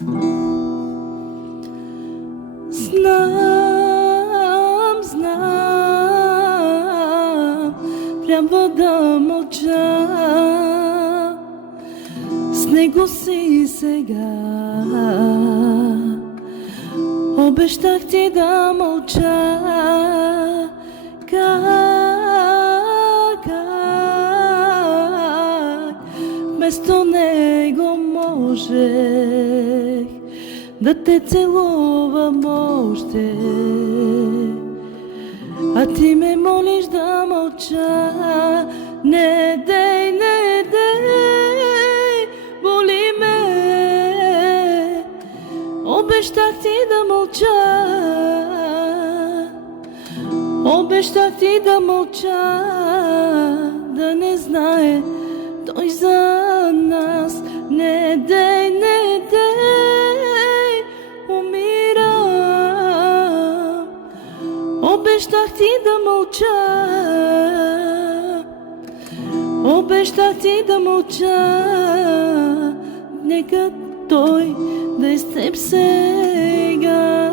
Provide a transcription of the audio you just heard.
Знам, трябва да мълча. С него си сега. Обещах ти да мълча. Как вместо него можех да те целувам още, а ти ме молиш да мълча. Не дей, не дей, боли ме. Обещах ти да мълча. Обещах ти да мълча, да не знае той за нас. Не дей, не дей, умирам. Обещах ти да мълча. Обещах ти да мълча. Нека той да е с теб сега.